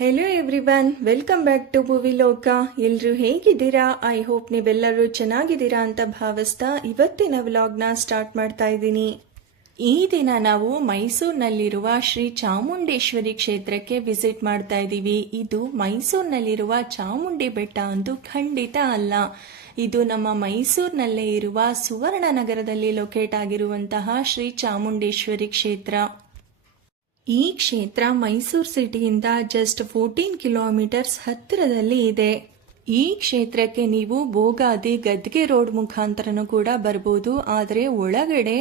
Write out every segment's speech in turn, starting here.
Hello everyone, welcome back to Bhuvi Loka. ಎಲ್ಲರೂ ಹೇಗಿದ್ದೀರಾ? I hope ನೀವೆಲ್ಲರೂ ಚೆನ್ನಾಗಿದ್ದೀರಾ ಅಂತ ಭಾವಿಸ್ತಾ ಇವತ್ತಿನ ವ್ಲಾಗ್ನ ಸ್ಟಾರ್ಟ್ ಮಾಡ್ತಾ ಇದ್ದೀನಿ. ಈ ದಿನ ನಾವು ಮೈಸೂರಿನಲ್ಲಿರುವ ಶ್ರೀ ಚಾಮುಂಡೇಶ್ವರಿ ಕ್ಷೇತ್ರಕ್ಕೆ ವಿಸಿಟ್ ಮಾಡ್ತಾ ಇದ್ದೀವಿ. ಇದು ಮೈಸೂರಿನಲ್ಲಿರುವ ಚಾಮುಂಡಿ ಬೆಟ್ಟ ಅಂತೂ ಖಂಡಿತ ಅಲ್ಲ. ಇದು ನಮ್ಮ ಮೈಸೂರಿನಲ್ಲೇ ಇರುವ ಸುವರ್ಣನಗರದಲ್ಲಿ ಲೊಕೇಟ್ ಆಗಿರುವಂತಹ ಶ್ರೀ ಚಾಮುಂಡೇಶ್ವರಿ ಕ್ಷೇತ್ರ. ಈ ಕ್ಷೇತ್ರ ಮೈಸೂರು ಸಿಟಿಯಿಂದ ಜಸ್ಟ್ 14 ಕಿಲೋಮೀಟರ್ಸ್ ಹತ್ತಿರದಲ್ಲಿ ಇದೆ. ಈ ಕ್ಷೇತ್ರಕ್ಕೆ ನೀವು ಬೋಗಾದಿ ಗದ್ಗೆ ರೋಡ್ ಮುಖಾಂತರನೂ ಕೂಡ ಬರ್ಬೋದು. ಆದರೆ ಒಳಗಡೆ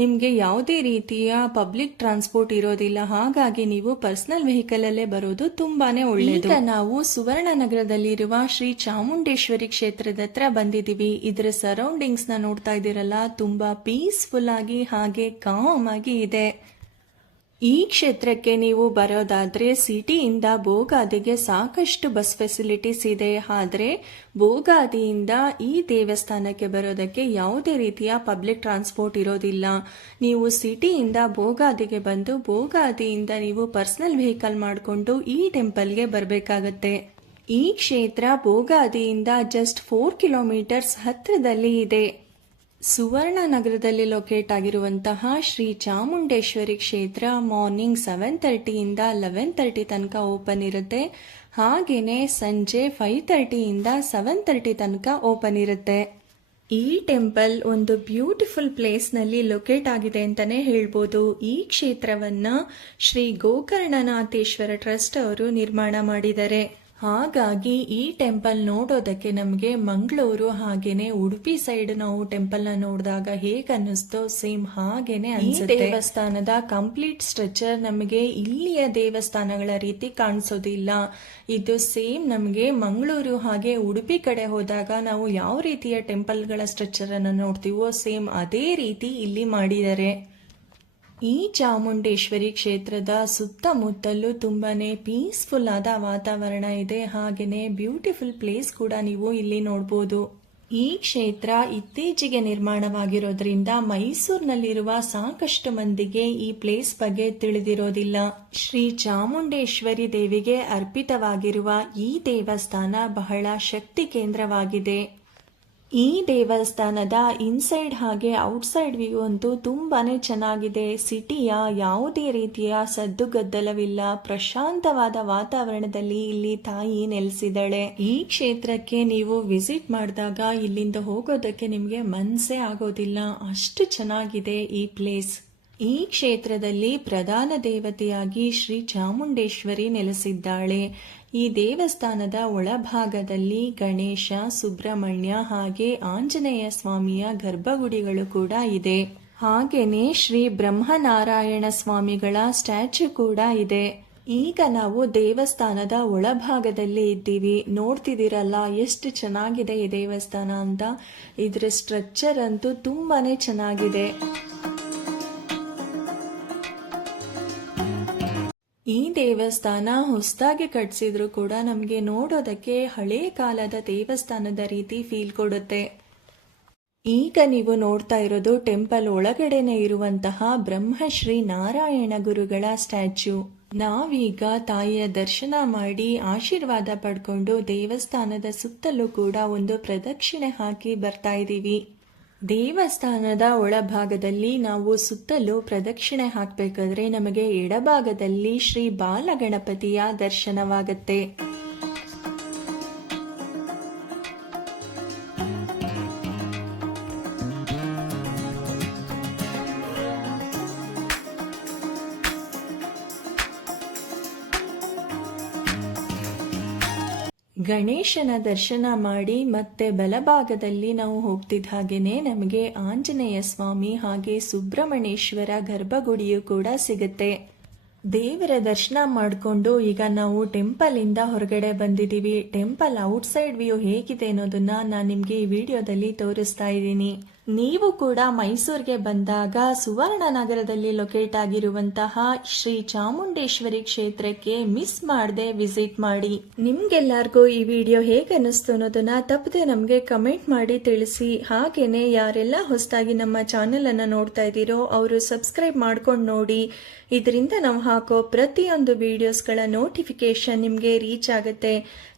ನಿಮಗೆ ಯಾವುದೇ ರೀತಿಯ ಪಬ್ಲಿಕ್ ಟ್ರಾನ್ಸ್ಪೋರ್ಟ್ ಇರೋದಿಲ್ಲ. ಹಾಗಾಗಿ ನೀವು ಪರ್ಸನಲ್ ವೆಹಿಕಲ್ ಅಲ್ಲೇ ಬರೋದು ತುಂಬಾನೇ ಒಳ್ಳೆಯದು. ಈಗ ನಾವು ಸುವರ್ಣನಗರದಲ್ಲಿರುವ ಶ್ರೀ ಚಾಮುಂಡೇಶ್ವರಿ ಕ್ಷೇತ್ರದ ಹತ್ರ ಬಂದಿದ್ದೀವಿ. ಇದರ ಸರೌಂಡಿಂಗ್ಸ್ ನ ನೋಡ್ತಾ ಇದ್ದೀರಲ್ಲ, ತುಂಬಾ ಪೀಸ್ಫುಲ್ ಆಗಿ ಹಾಗೆ ಕಾಮ್ ಆಗಿ ಇದೆ. ಈ ಕ್ಷೇತ್ರಕ್ಕೆ ನೀವು ಬರೋದಾದ್ರೆ ಸಿಟಿಯಿಂದ ಬೋಗಾದಿಗೆ ಸಾಕಷ್ಟು ಬಸ್ ಫೆಸಿಲಿಟೀಸ್ ಇದೆ. ಆದರೆ ಬೋಗಾದಿಯಿಂದ ಈ ದೇವಸ್ಥಾನಕ್ಕೆ ಬರೋದಕ್ಕೆ ಯಾವುದೇ ರೀತಿಯ ಪಬ್ಲಿಕ್ ಟ್ರಾನ್ಸ್ಪೋರ್ಟ್ ಇರೋದಿಲ್ಲ. ನೀವು ಸಿಟಿಯಿಂದ ಬೋಗಾದಿಗೆ ಬಂದು ಬೋಗಾದಿಯಿಂದ ನೀವು ಪರ್ಸನಲ್ ವೆಹಿಕಲ್ ಮಾಡಿಕೊಂಡು ಈ ಟೆಂಪಲ್ಗೆ ಬರಬೇಕಾಗತ್ತೆ. ಈ ಕ್ಷೇತ್ರ ಬೋಗಾದಿಯಿಂದ ಜಸ್ಟ್ 4 ಕಿಲೋಮೀಟರ್ಸ್ ಹತ್ತಿರದಲ್ಲಿ ಇದೆ. ಸುವರ್ಣನಗರದಲ್ಲಿ ಲೊಕೇಟ್ ಆಗಿರುವಂತಹ ಶ್ರೀ ಚಾಮುಂಡೇಶ್ವರಿ ಕ್ಷೇತ್ರ ಮಾರ್ನಿಂಗ್ 7:30 ಇಂದ 11:30 ತನಕ ಓಪನ್ ಇರುತ್ತೆ. ಹಾಗೇನೆ ಸಂಜೆ 5:30 ಇಂದ 7:30 ತನಕ ಓಪನ್ ಇರುತ್ತೆ. ಈ ಟೆಂಪಲ್ ಒಂದು ಬ್ಯೂಟಿಫುಲ್ ಪ್ಲೇಸ್ ನಲ್ಲಿ ಲೊಕೇಟ್ ಆಗಿದೆ ಅಂತಾನೆ ಹೇಳ್ಬೋದು. ಈ ಕ್ಷೇತ್ರವನ್ನ ಶ್ರೀ ಗೋಕರ್ಣನಾಥೇಶ್ವರ ಟ್ರಸ್ಟ್ ಅವರು ನಿರ್ಮಾಣ ಮಾಡಿದ್ದಾರೆ. ಹಾಗಾಗಿ ಈ ಟೆಂಪಲ್ ನೋಡೋದಕ್ಕೆ ನಮಗೆ ಮಂಗಳೂರು ಹಾಗೇನೆ ಉಡುಪಿ ಸೈಡ್ ನಾವು ಟೆಂಪಲ್ ನ ನೋಡಿದಾಗ ಹೇಗೆ ಅನ್ನಿಸ್ತೋ ಸೇಮ್ ಹಾಗೇನೆ ಅನ್ಸುತ್ತೆ. ದೇವಸ್ಥಾನದ ಕಂಪ್ಲೀಟ್ ಸ್ಟ್ರಕ್ಚರ್ ನಮಗೆ ಇಲ್ಲಿಯ ದೇವಸ್ಥಾನಗಳ ರೀತಿ ಕಾಣಿಸೋದಿಲ್ಲ. ಇದು ಸೇಮ್ ನಮಗೆ ಮಂಗಳೂರು ಹಾಗೆ ಉಡುಪಿ ಕಡೆ ಹೋದಾಗ ನಾವು ಯಾವ ರೀತಿಯ ಟೆಂಪಲ್ಗಳ ಸ್ಟ್ರಕ್ಚರ್ ಅನ್ನು ನೋಡ್ತೀವೋ ಸೇಮ್ ಅದೇ ರೀತಿ ಇಲ್ಲಿ ಮಾಡಿದ್ದಾರೆ. ಈ ಚಾಮುಂಡೇಶ್ವರಿ ಕ್ಷೇತ್ರದ ಸುತ್ತಮುತ್ತಲೂ ತುಂಬಾನೇ ಪೀಸ್ಫುಲ್ ಆದ ವಾತಾವರಣ ಇದೆ. ಹಾಗೇನೆ ಬ್ಯೂಟಿಫುಲ್ ಪ್ಲೇಸ್ ಕೂಡ ನೀವು ಇಲ್ಲಿ ನೋಡಬಹುದು. ಈ ಕ್ಷೇತ್ರ ಇತ್ತೀಚೆಗೆ ನಿರ್ಮಾಣವಾಗಿರೋದ್ರಿಂದ ಮೈಸೂರಿನಲ್ಲಿರುವ ಸಾಕಷ್ಟು ಮಂದಿಗೆ ಈ ಪ್ಲೇಸ್ ಬಗ್ಗೆ ತಿಳಿದಿರೋದಿಲ್ಲ. ಶ್ರೀ ಚಾಮುಂಡೇಶ್ವರಿ ದೇವಿಗೆ ಅರ್ಪಿತವಾಗಿರುವ ಈ ದೇವಸ್ಥಾನ ಬಹಳ ಶಕ್ತಿ ಕೇಂದ್ರವಾಗಿದೆ. ಈ ದೇವಸ್ಥಾನದ ಇನ್ಸೈಡ್ ಹಾಗೆ ಔಟ್ಸೈಡ್ ವ್ಯೂ ಅಂತೂ ತುಂಬಾನೇ ಚೆನ್ನಾಗಿದೆ. ಸಿಟಿಯ ಯಾವುದೇ ರೀತಿಯ ಸದ್ದುಗದ್ದಲವಿಲ್ಲ. ಪ್ರಶಾಂತವಾದ ವಾತಾವರಣದಲ್ಲಿ ಇಲ್ಲಿ ತಾಯಿ ನೆಲೆಸಿದ್ದಾಳೆ. ಈ ಕ್ಷೇತ್ರಕ್ಕೆ ನೀವು ವಿಸಿಟ್ ಮಾಡಿದಾಗ ಇಲ್ಲಿಂದ ಹೋಗೋದಕ್ಕೆ ನಿಮಗೆ ಮನಸ್ಸೇ ಆಗೋದಿಲ್ಲ, ಅಷ್ಟು ಚೆನ್ನಾಗಿದೆ ಈ ಪ್ಲೇಸ್. ಈ ಕ್ಷೇತ್ರದಲ್ಲಿ ಪ್ರಧಾನ ದೇವತೆಯಾಗಿ ಶ್ರೀ ಚಾಮುಂಡೇಶ್ವರಿ ನೆಲೆಸಿದ್ದಾಳೆ. ಈ ದೇವಸ್ಥಾನದ ಒಳಭಾಗದಲ್ಲಿ ಗಣೇಶ, ಸುಬ್ರಹ್ಮಣ್ಯ ಹಾಗೆ ಆಂಜನೇಯ ಸ್ವಾಮಿಯ ಗರ್ಭಗುಡಿಗಳು ಕೂಡ ಇದೆ. ಹಾಗೇನೆ ಶ್ರೀ ಬ್ರಹ್ಮನಾರಾಯಣ ಸ್ವಾಮಿಗಳ ಸ್ಟ್ಯಾಚ್ಯೂ ಕೂಡ ಇದೆ. ಈಗ ನಾವು ದೇವಸ್ಥಾನದ ಒಳಭಾಗದಲ್ಲಿ ಇದ್ದೀವಿ. ನೋಡ್ತಿದ್ದೀರಲ್ಲ ಎಷ್ಟು ಚೆನ್ನಾಗಿದೆ ಈ ದೇವಸ್ಥಾನ ಅಂತ. ಇದರ ಸ್ಟ್ರಕ್ಚರ್ ಅಂತೂ ತುಂಬಾನೇ ಚೆನ್ನಾಗಿದೆ. ಈ ದೇವಸ್ಥಾನ ಹೊಸದಾಗಿ ಕಟ್ಸಿದ್ರು ಕೂಡ ನಮಗೆ ನೋಡೋದಕ್ಕೆ ಹಳೆ ಕಾಲದ ದೇವಸ್ಥಾನದ ರೀತಿ ಫೀಲ್ ಕೊಡುತ್ತೆ. ಈಗ ನೀವು ನೋಡ್ತಾ ಇರೋದು ಟೆಂಪಲ್ ಒಳಗಡೆನೆ ಇರುವಂತಹ ಬ್ರಹ್ಮಶ್ರೀ ನಾರಾಯಣ ಗುರುಗಳ ಸ್ಟ್ಯಾಚ್ಯೂ. ನಾವೀಗ ತಾಯಿಯ ದರ್ಶನ ಮಾಡಿ ಆಶೀರ್ವಾದ ಪಡ್ಕೊಂಡು ದೇವಸ್ಥಾನದ ಸುತ್ತಲೂ ಕೂಡ ಒಂದು ಪ್ರದಕ್ಷಿಣೆ ಹಾಕಿ ಬರ್ತಾ ಇದ್ದೀವಿ. ದೇವಸ್ಥಾನದ ಒಳಭಾಗದಲ್ಲಿ ನಾವು ಸುತ್ತಲೂ ಪ್ರದಕ್ಷಿಣೆ ಹಾಕಬೇಕಾದ್ರೆ ನಮಗೆ ಎಡಭಾಗದಲ್ಲಿ ಶ್ರೀ ಬಾಲಗಣಪತಿಯ ದರ್ಶನವಾಗುತ್ತೆ. ಗಣೇಶನ ದರ್ಶನ ಮಾಡಿ ಮತ್ತೆ ಬಲಭಾಗದಲ್ಲಿ ನಾವು ಹೋಗ್ತಿದ್ದ ಹಾಗೇನೆ ನಮಗೆ ಆಂಜನೇಯ ಸ್ವಾಮಿ ಹಾಗೆ ಸುಬ್ರಹ್ಮಣ್ಯೇಶ್ವರ ಗರ್ಭಗುಡಿಯು ಕೂಡ ಸಿಗುತ್ತೆ. ದೇವರ ದರ್ಶನ ಮಾಡಿಕೊಂಡು ಈಗ ನಾವು ಟೆಂಪಲ್ ಇಂದ ಹೊರಗಡೆ ಬಂದಿದ್ದೀವಿ. ಟೆಂಪಲ್ ಔಟ್ಸೈಡ್ ವ್ಯೂ ಹೇಗಿದೆ ಅನ್ನೋದನ್ನ ನಾನು ನಿಮಗೆ ಈ ವಿಡಿಯೋದಲ್ಲಿ ತೋರಿಸ್ತಾ ಇದ್ದೀನಿ. ನೀವು ಕೂಡ ಮೈಸೂರಿಗೆ ಬಂದಾಗ ಸುವರ್ಣನಗರದಲ್ಲಿ ಲೊಕೇಟ್ ಆಗಿರುವಂತಹ ಶ್ರೀ ಚಾಮುಂಡೇಶ್ವರಿ ಕ್ಷೇತ್ರಕ್ಕೆ ಮಿಸ್ ಮಾಡದೆ ವಿಸಿಟ್ ಮಾಡಿ. ನಿಮ್ಗೆಲ್ಲರಿಗೂ ಈ ವಿಡಿಯೋ ಹೇಗೆ ಅನ್ನಿಸ್ತು ಅನ್ನೋದನ್ನ ತಪ್ಪದೆ ನಮಗೆ ಕಮೆಂಟ್ ಮಾಡಿ ತಿಳಿಸಿ. ಹಾಗೇನೆ ಯಾರೆಲ್ಲ ಹೊಸದಾಗಿ ನಮ್ಮ ಚಾನೆಲ್ ಅನ್ನ ನೋಡ್ತಾ ಇದ್ದೀರೋ ಅವರು ಸಬ್ಸ್ಕ್ರೈಬ್ ಮಾಡ್ಕೊಂಡು ನೋಡಿ. ಇದರಿಂದ ನಾವು ಹಾಕೋ ಪ್ರತಿಯೊಂದು ವಿಡಿಯೋಸ್ಗಳ ನೋಟಿಫಿಕೇಶನ್ ನಿಮಗೆ ರೀಚ್ ಆಗುತ್ತೆ.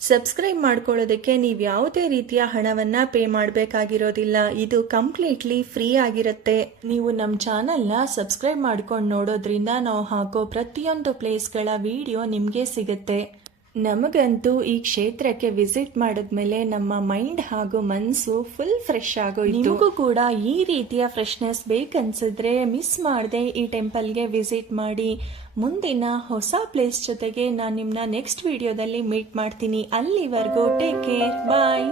ಸಬ್ಸ್ಕ್ರೈಬ್ ಮಾಡ್ಕೊಳ್ಳೋದಕ್ಕೆ ನೀವು ಯಾವುದೇ ರೀತಿಯ ಹಣವನ್ನ ಪೇ ಮಾಡಬೇಕಾಗಿರೋದಿಲ್ಲ. ಇದು ಕಂಪ್ಲೀಟ್ಲಿ ಫ್ರೀ ಆಗಿರುತ್ತೆ. ನೀವು ನಮ್ಮ ಚಾನೆಲ್ನ ಸಬ್ಸ್ಕ್ರೈಬ್ ಮಾಡ್ಕೊಂಡು ನೋಡೋದ್ರಿಂದ ನಾವು ಹಾಕೋ ಪ್ರತಿಯೊಂದು ಪ್ಲೇಸ್ಗಳ ವಿಡಿಯೋ ನಿಮಗೆ ಸಿಗುತ್ತೆ. ನಮಗಂತೂ ಈ ಕ್ಷೇತ್ರಕ್ಕೆ ವಿಸಿಟ್ ಮಾಡಿದ್ಮೇಲೆ ನಮ್ಮ ಮೈಂಡ್ ಹಾಗೂ ಮನಸ್ಸು ಫುಲ್ ಫ್ರೆಶ್ ಆಗೋಯ್ತು. ನಿಮಗೂ ಕೂಡ ಈ ರೀತಿಯ ಫ್ರೆಶ್ನೆಸ್ ಬೇಕನ್ಸಿದ್ರೆ ಮಿಸ್ ಮಾಡದೆ ಈ ಟೆಂಪಲ್ಗೆ ವಿಸಿಟ್ ಮಾಡಿ. ಮುಂದಿನ ಹೊಸ ಪ್ಲೇಸ್ ಜೊತೆಗೆ ನಾನು ನಿಮ್ಮನ್ನ ನೆಕ್ಸ್ಟ್ ವಿಡಿಯೋದಲ್ಲಿ ಮೀಟ್ ಮಾಡ್ತೀನಿ. ಅಲ್ಲಿವರೆಗೂ ಟೇಕ್ ಕೇರ್, ಬಾಯ್.